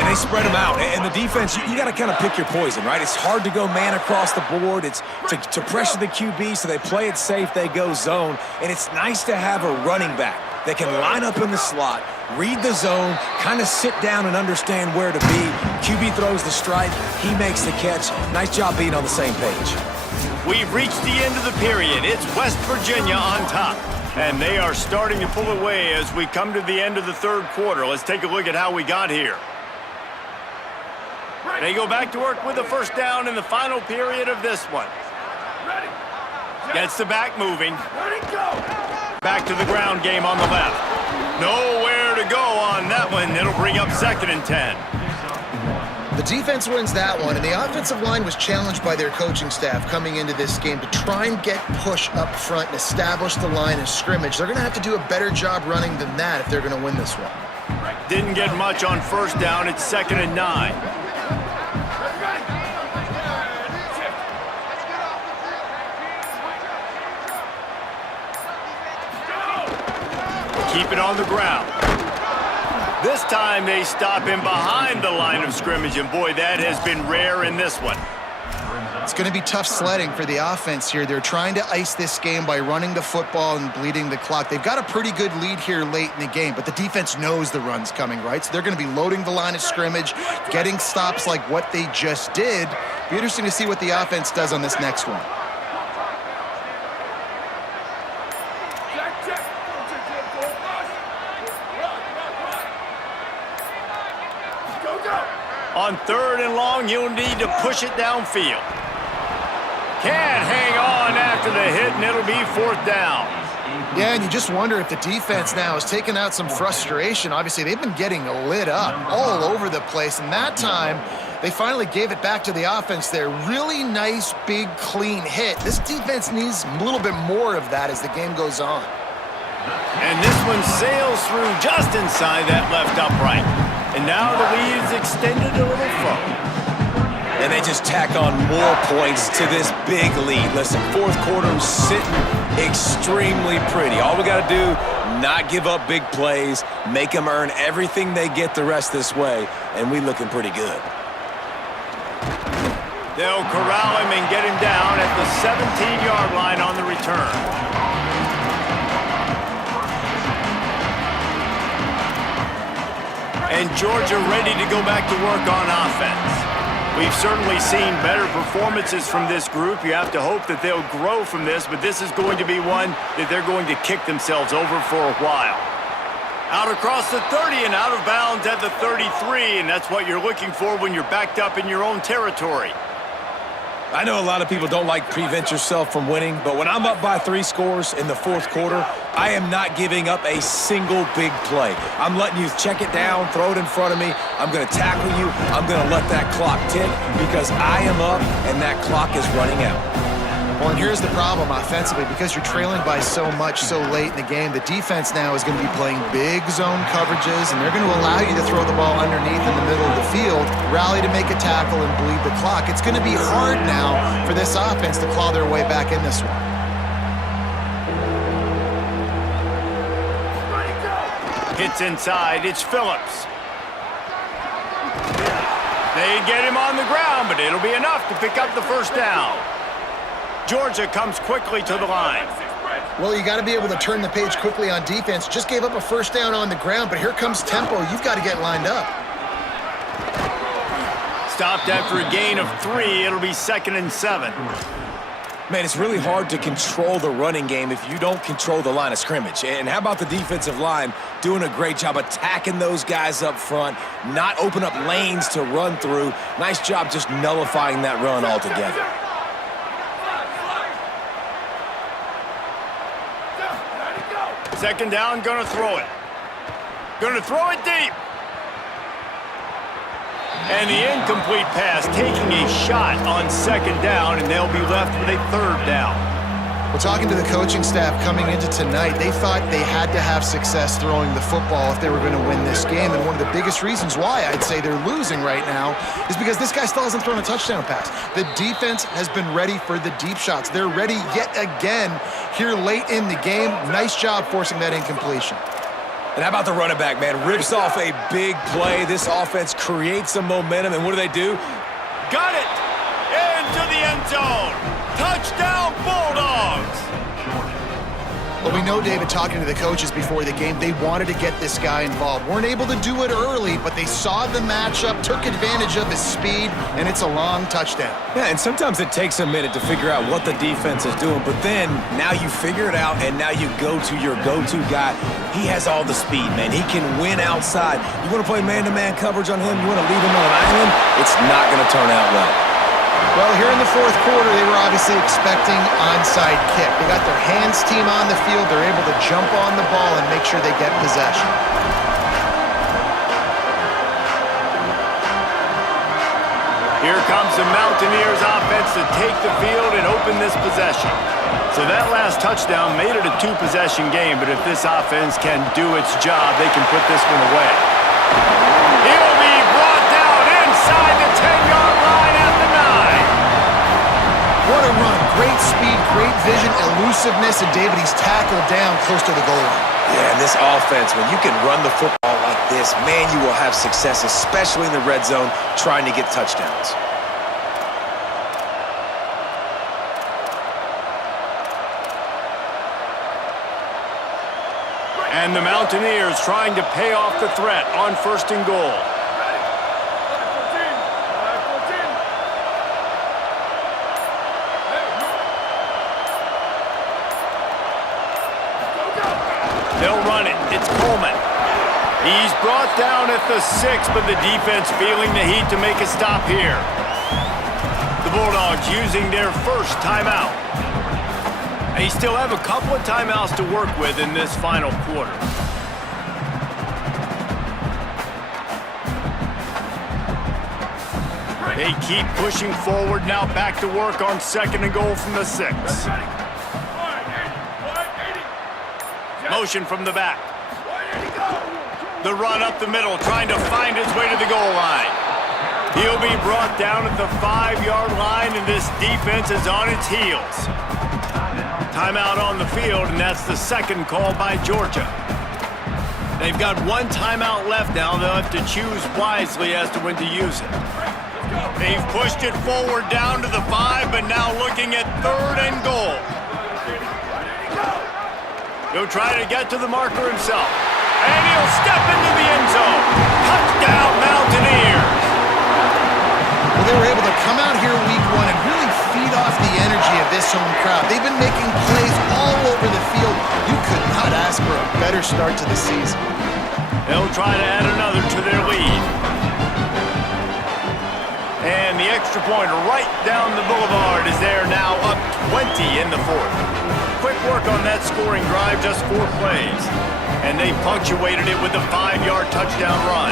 And they spread them out. And the defense, you got to kind of pick your poison, right? It's hard to go man across the board. It's to pressure the QB, so they play it safe, they go zone. And it's nice to have a running back that can line up in the slot, read the zone, kind of sit down and understand where to be. QB throws the strike, he makes the catch. Nice job being on the same page. We've reached the end of the period. It's West Virginia on top. And they are starting to pull away as we come to the end of the third quarter. Let's take a look at how we got here. They go back to work with the first down in the final period of this one. Gets the back moving. Back to the ground game on the left. Nowhere to go on that one. It'll bring up 2nd and 10. The defense wins that one, and the offensive line was challenged by their coaching staff coming into this game to try and get push up front and establish the line of scrimmage. They're going to have to do a better job running than that if they're going to win this one. Didn't get much on first down. It's 2nd and 9. Keep it on the ground. This time they stop him behind the line of scrimmage, and boy, that has been rare in this one. It's going to be tough sledding for the offense here. They're trying to ice this game by running the football and bleeding the clock. They've got a pretty good lead here late in the game, but the defense knows the run's coming, right? So they're going to be loading the line of scrimmage, getting stops like what they just did. Be interesting to see what the offense does on this next one. On 3rd and long, you'll need to push it downfield. Can't hang on after the hit, and it'll be 4th down. Yeah, and you just wonder if the defense now has taken out some frustration. Obviously, they've been getting lit up all over the place, and that time, they finally gave it back to the offense there. Really nice, big, clean hit. This defense needs a little bit more of that as the game goes on. And this one sails through just inside that left upright. And now the lead's extended a little further. And they just tack on more points to this big lead. Listen, fourth quarter sitting extremely pretty. All we got to do, not give up big plays, make them earn everything they get the rest this way, and we looking pretty good. They'll corral him and get him down at the 17-yard line on the return. And Georgia ready to go back to work on offense. We've certainly seen better performances from this group. You have to hope that they'll grow from this, but this is going to be one that they're going to kick themselves over for a while. Out across the 30 and out of bounds at the 33, and that's what you're looking for when you're backed up in your own territory. I know a lot of people don't like prevent yourself from winning, but when I'm up by 3 scores in the fourth quarter, I am not giving up a single big play. I'm letting you check it down, throw it in front of me. I'm going to tackle you. I'm going to let that clock tick because I am up and that clock is running out. Well, and here's the problem offensively. Because you're trailing by so much so late in the game, the defense now is going to be playing big zone coverages, and they're going to allow you to throw the ball underneath in the middle of the field, rally to make a tackle, and bleed the clock. It's going to be hard now for this offense to claw their way back in this one. Hits inside. It's Phillips. They get him on the ground, but it'll be enough to pick up the first down. Georgia comes quickly to the line. Well, you got to be able to turn the page quickly on defense. Just gave up a first down on the ground, but here comes tempo. You've got to get lined up. Stopped after a gain of 3. It'll be 2nd and 7. Man, it's really hard to control the running game if you don't control the line of scrimmage. And how about the defensive line doing a great job attacking those guys up front, not open up lanes to run through. Nice job just nullifying that run altogether. Second down, gonna throw it. Gonna throw it deep. And the incomplete pass taking a shot on second down, and they'll be left with a third down. Well, talking to the coaching staff coming into tonight, they thought they had to have success throwing the football if they were going to win this game. And one of the biggest reasons why I'd say they're losing right now is because this guy still hasn't thrown a touchdown pass. The defense has been ready for the deep shots. They're ready yet again here late in the game. Nice job forcing that incompletion. And how about the running back, man? Rips off a big play. This offense creates some momentum, and what do? Got it! Into the end zone! Touchdown, Bulldogs! Well, we know, David, talking to the coaches before the game, they wanted to get this guy involved. Weren't able to do it early, but they saw the matchup, took advantage of his speed, and it's a long touchdown. Yeah, and sometimes it takes a minute to figure out what the defense is doing, but then now you figure it out, and now you go to your go-to guy. He has all the speed, man. He can win outside. You want to play man-to-man coverage on him? You want to leave him on an island? It's not going to turn out well. Well, here in the fourth quarter, they were obviously expecting onside kick. They got their hands team on the field. They're able to jump on the ball and make sure they get possession. Here comes the Mountaineers offense to take the field and open this possession. So that last touchdown made it a two-possession game, but if this offense can do its job, they can put this one away. He'll be brought down inside the 10-yard line at the 9. What a run. Great speed, great vision, elusiveness, and David, he's tackled down close to the goal line. Yeah, and this offense, when you can run the football like this, man, you will have success, especially in the red zone, trying to get touchdowns. And the Mountaineers trying to pay off the threat on 1st and goal. They'll run it. It's Coleman. He's brought down at the 6, but the defense feeling the heat to make a stop here. The Bulldogs using their first timeout. They still have a couple of timeouts to work with in this final quarter. They keep pushing forward now, back to work on 2nd and goal from the 6. Motion from the back. The run up the middle, trying to find his way to the goal line. He'll be brought down at the 5-yard line, and this defense is on its heels. Timeout on the field, and that's the 2nd call by Georgia. They've got 1 timeout left now. They'll have to choose wisely as to when to use it. They've pushed it forward down to the 5, but now looking at 3rd and goal. He'll try to get to the marker himself. And he'll step into the end zone. Touchdown, Mountaineers! Well, they were able to come out here week 1 and really feed off the energy of this home crowd. They've been making plays all over the field. You could not ask for a better start to the season. They'll try to add another to their lead. And the extra point right down the boulevard is there now, up 20 in the 4th. Quick work on that scoring drive, just 4 plays. And they punctuated it with a 5-yard touchdown run.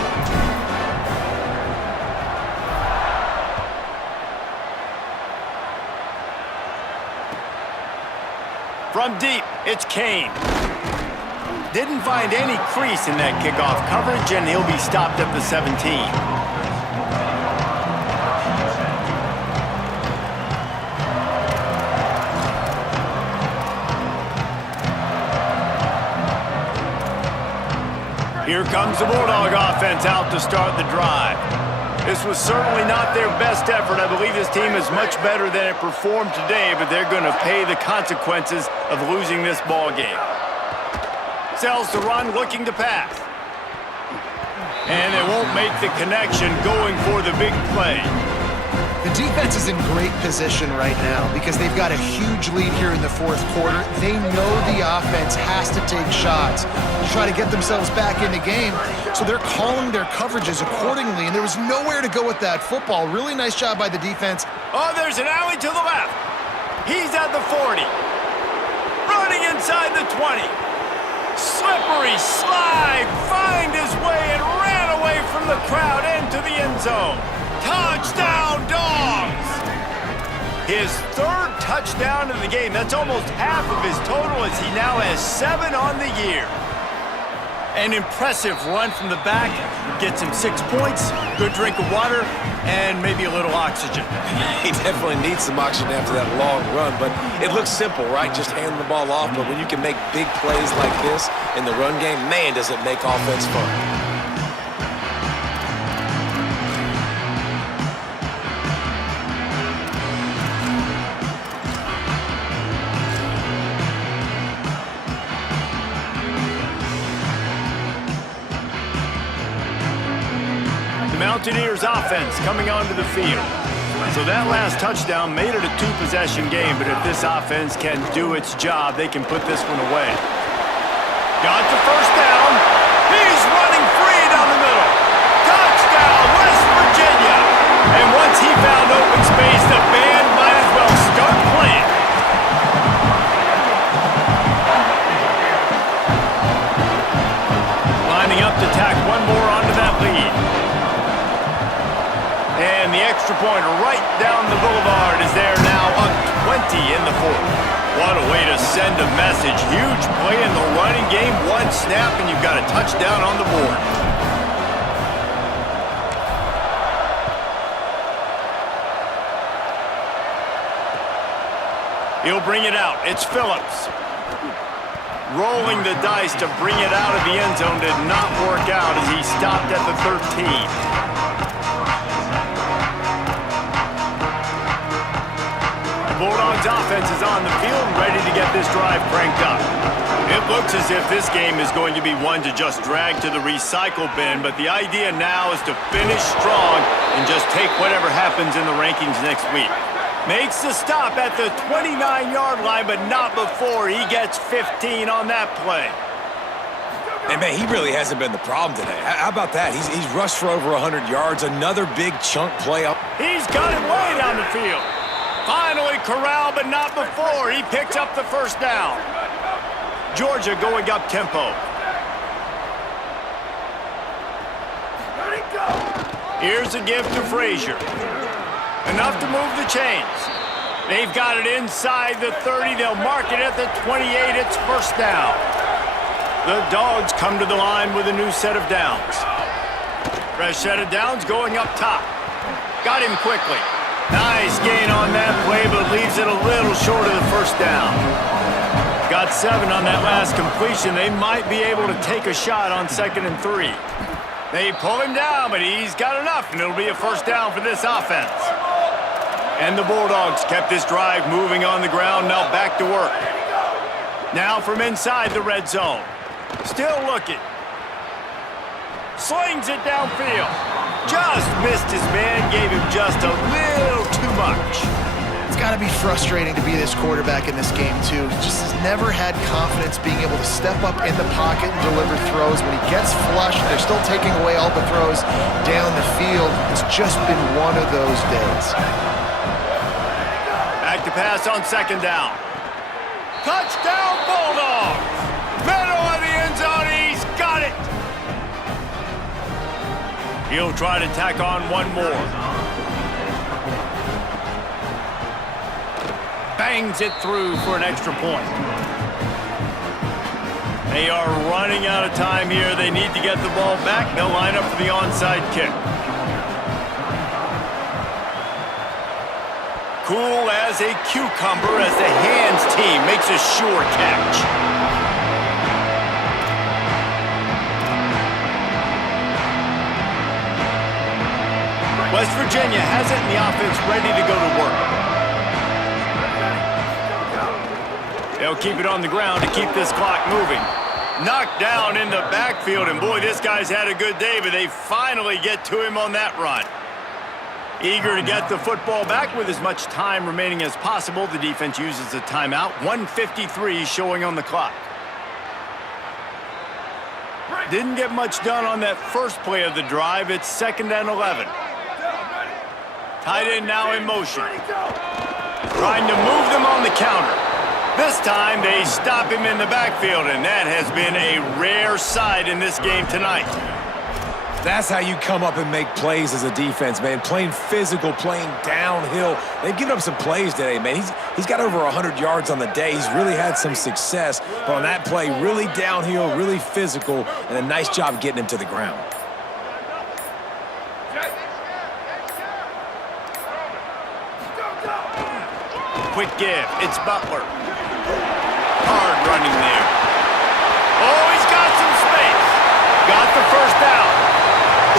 From deep, it's Kane. Didn't find any crease in that kickoff coverage, and he'll be stopped at the 17. Here comes the Bulldog offense out to start the drive. This was certainly not their best effort. I believe this team is much better than it performed today, but they're going to pay the consequences of losing this ball game. Sells to run, looking to pass. And they won't make the connection going for the big play. The defense is in great position right now because they've got a huge lead here in the 4th quarter. They know the offense has to take shots to try to get themselves back in the game, so they're calling their coverages accordingly, and there was nowhere to go with that football. Really nice job by the defense. Oh, there's an alley to the left. He's at the 40. Running inside the 20. Slippery slide, find his way and ran away from the crowd into the end zone. Touchdown, Dogs! His 3rd touchdown in the game. That's almost half of his total as he now has 7 on the year. An impressive run from the back. Gets him 6 points, good drink of water, and maybe a little oxygen. He definitely needs some oxygen after that long run, but it looks simple, right? Just hand the ball off, but when you can make big plays like this in the run game, man, does it make offense fun. Mountaineers offense coming onto the field. So that last touchdown made it a 2-possession game, but if this offense can do its job, they can put this one away. Got the first down. He's running free down the middle. Touchdown, West Virginia. And once he found open space, the band might as well start playing. Lining up to tack one more onto that lead. And the extra point right down the boulevard is there now, up 20 in the fourth. What a way to send a message. Huge play in the running game. One snap and you've got a touchdown on the board. He'll bring it out. It's Phillips. Rolling the dice to bring it out of the end zone did not work out as he stopped at the 13. Bulldogs offense is on the field and ready to get this drive cranked up. It looks as if this game is going to be one to just drag to the recycle bin, but the idea now is to finish strong and just take whatever happens in the rankings next week. Makes the stop at the 29-yard line, but not before he gets 15 on that play. And man, he really hasn't been the problem today. How about that? He's rushed for over 100 yards, another big chunk play up. He's got it way down the field. Finally corralled, but not before. He picks up the first down. Georgia going up tempo. Here's a give to Frazier. Enough to move the chains. They've got it inside the 30. They'll mark it at the 28. It's first down. The Dogs come to the line with a new set of downs. Fresh set of downs going up top. Got him quickly. Nice gain on that play, but leaves it a little short of the first down. Got 7 on that last completion. They might be able to take a shot on 2nd and 3. They pull him down, but he's got enough, and it'll be a first down for this offense. And the Bulldogs kept this drive moving on the ground, now back to work. Now from inside the red zone. Still looking. Slings it downfield. Just missed his man, gave him just a little too much. It's got to be frustrating to be this quarterback in this game, too. He just has never had confidence being able to step up in the pocket and deliver throws. When he gets flushed, they're still taking away all the throws down the field. It's just been one of those days. Back to pass on 2nd down. Touchdown, Bulldogs! Middle of the end zone, he's got it! He'll try to tack on one more. Bangs it through for an extra point. They are running out of time here. They need to get the ball back. They'll line up for the onside kick. Cool as a cucumber as the hands team makes a sure catch. West Virginia has it in the offense ready to go to work. They'll keep it on the ground to keep this clock moving. Knocked down in the backfield, and boy, this guy's had a good day, but they finally get to him on that run. Eager to get the football back with as much time remaining as possible. The defense uses a timeout. 1:53 showing on the clock. Didn't get much done on that first play of the drive. It's 2nd and 11. Tight end now in motion. Trying to move them on the counter. This time they stop him in the backfield, and that has been a rare sight in this game tonight. That's how you come up and make plays as a defense, man. Playing physical, playing downhill. They've given up some plays today, man. He's got over 100 yards on the day. He's really had some success. But on that play, really downhill, really physical, and a nice job getting him to the ground. Quick give. It's Butler. Hard running there. Oh, he's got some space. Got the first down.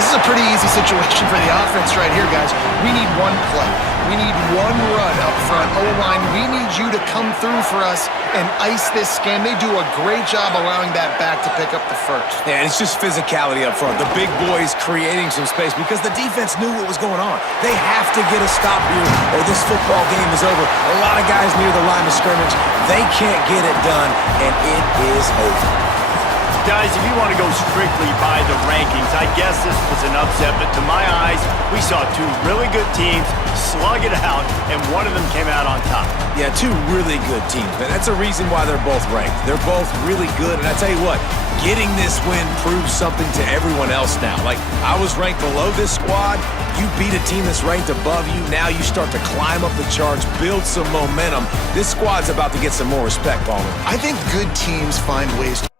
This is a pretty easy situation for the offense right here, guys. We need one play. We need one run up front. O-line, we need you to come through for us and ice this scam. They do a great job allowing that back to pick up the first. Yeah, and it's just physicality up front. The big boys creating some space because the defense knew what was going on. They have to get a stop here or this football game is over. A lot of guys near the line of scrimmage. They can't get it done, and it is over. Guys, if you want to go strictly by the rankings, I guess this was an upset, but to my eyes, we saw two really good teams slug it out, and one of them came out on top. Yeah, two really good teams, man. That's a reason why they're both ranked. They're both really good, and I tell you what, getting this win proves something to everyone else now. Like, I was ranked below this squad. You beat a team that's ranked above you. Now you start to climb up the charts, build some momentum. This squad's about to get some more respect, Palmer. I think good teams find ways to